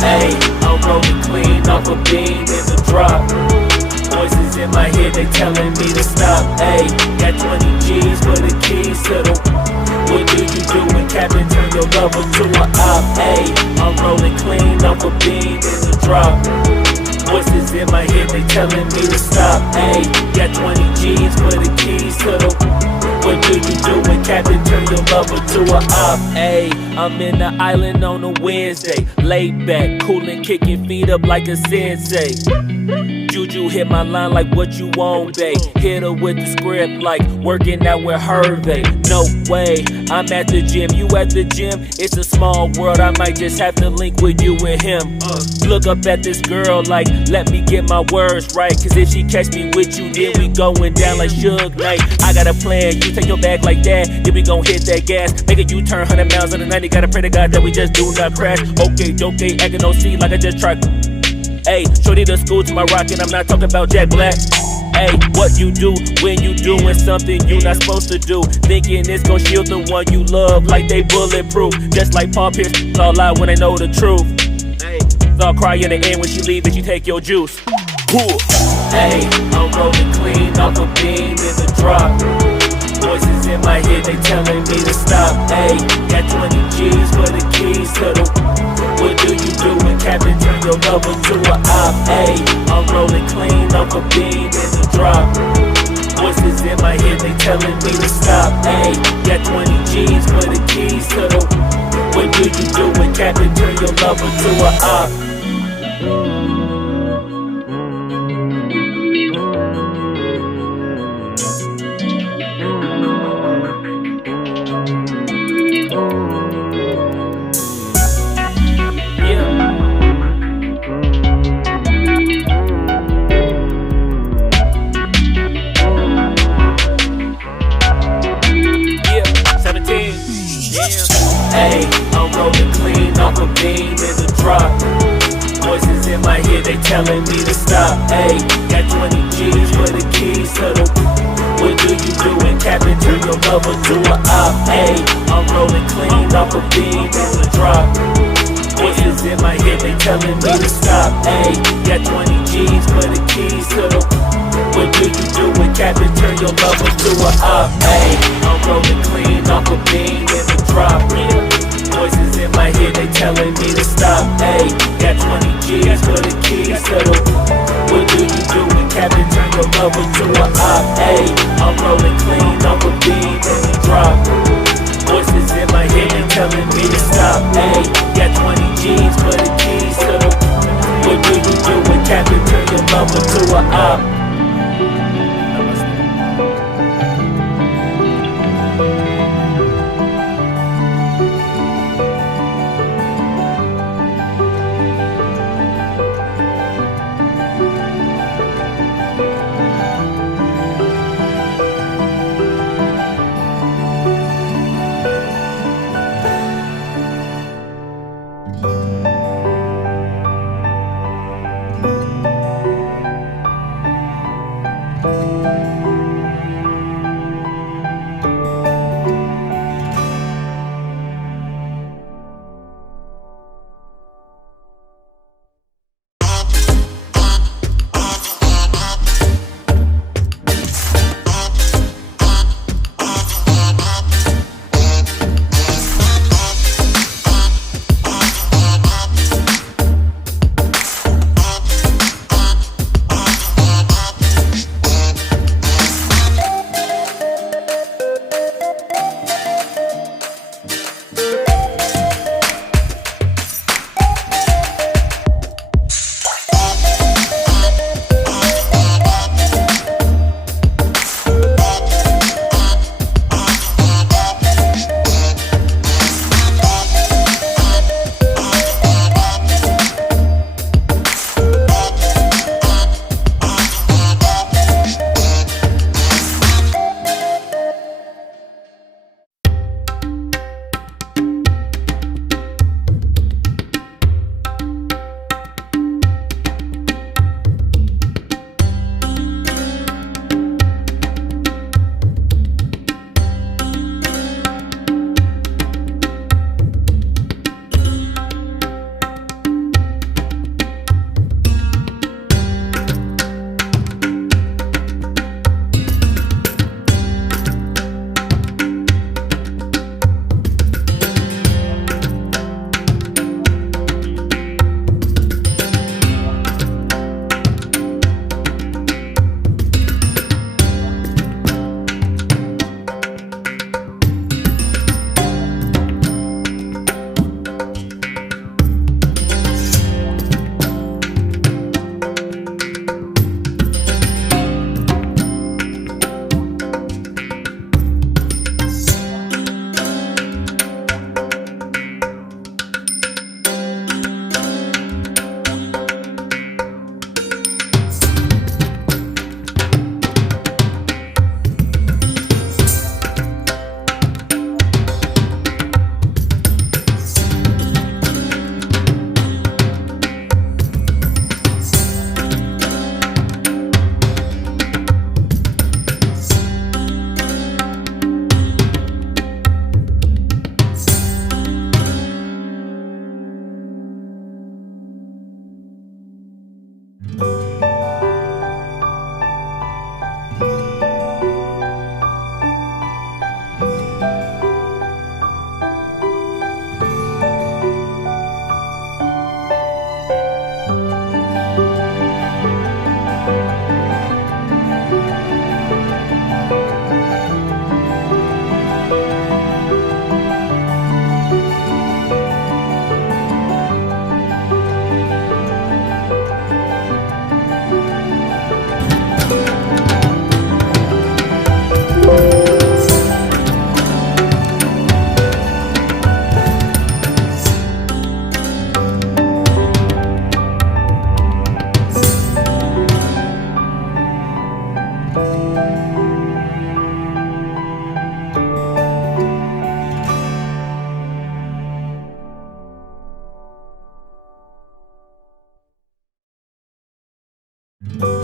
Ayy, I'm rolling clean off a beam in the drop. Voices in my head, they telling me to stop. Ayy, got 20 G's for the keys to the. What do you do when Captain turn your lover to an op? Ayy, I'm rolling clean off a beam in the drop. Voices in my head, they telling me to stop. Ayy, got 20 G's for the keys to the. What do you do when Captain turn your lover to a op? Ayy, I'm in the island on a Wednesday, laid back, coolin', kicking feet up like a sensei. Juju hit my line like what you want, babe. Hit her with the script like working out with Hervey. No way, I'm at the gym, you at the gym. It's a small world, I might just have to link with you and him. Look up at this girl like, let me get my words right. Cause if she catch me with you, then we going down like Suge Knight. I got a plan, you take your bag like that, then we gon' hit that gas. Make a U-turn 100 miles on the 90, gotta pray to God that we just do not crash. Okay, acting no C like I just tried. Ayy, shorty the school to my rocket, I'm not talking about Jack Black. Ayy, what you do when you doing something you not supposed to do? Thinking it's gon' shield the one you love like they bulletproof. Just like Paul Pierce, it's all lie when they know the truth. Ayy, I'll cry in the end when she leave and she take your juice. Ayy, I'm rolling clean off a beam in the drop. Voices in my head, they telling me to stop. Ayy, got 20 G's for the keys to the. What do you do when Captain turn your lover to a op? Ayy, I'm rolling clean off a beam in the drop. Voices in my head, they telling me to stop. Ayy, got 20 G's for the keys to the. What do you do when Captain turn your lover to a op? Ayy, I'm rolling clean off a beam in the drop. Voices in my head, they telling me to stop. Ayy, got 20 G's for the keys to the. What do you do when Captain turn your lover to a op? Ayy, I'm rolling clean off a beam in the drop. Voices in my head, they telling me to stop. Ayy, got 20 G's for the keys to the. What do you do when Captain turn your lover to a op? Ayy, I'm rolling clean off a beam in the drop. Voices in my head, they telling me to stop. Ayy, got 20 G's for the keys to the. What do you do when Captain turn your lover to a op? Ayy, I'm rolling clean off a beam in the drop. Voices in my head, they telling me to stop. Ayy, got 20 G's for the keys to the. What do you do when Captain turn your lover to a op? you.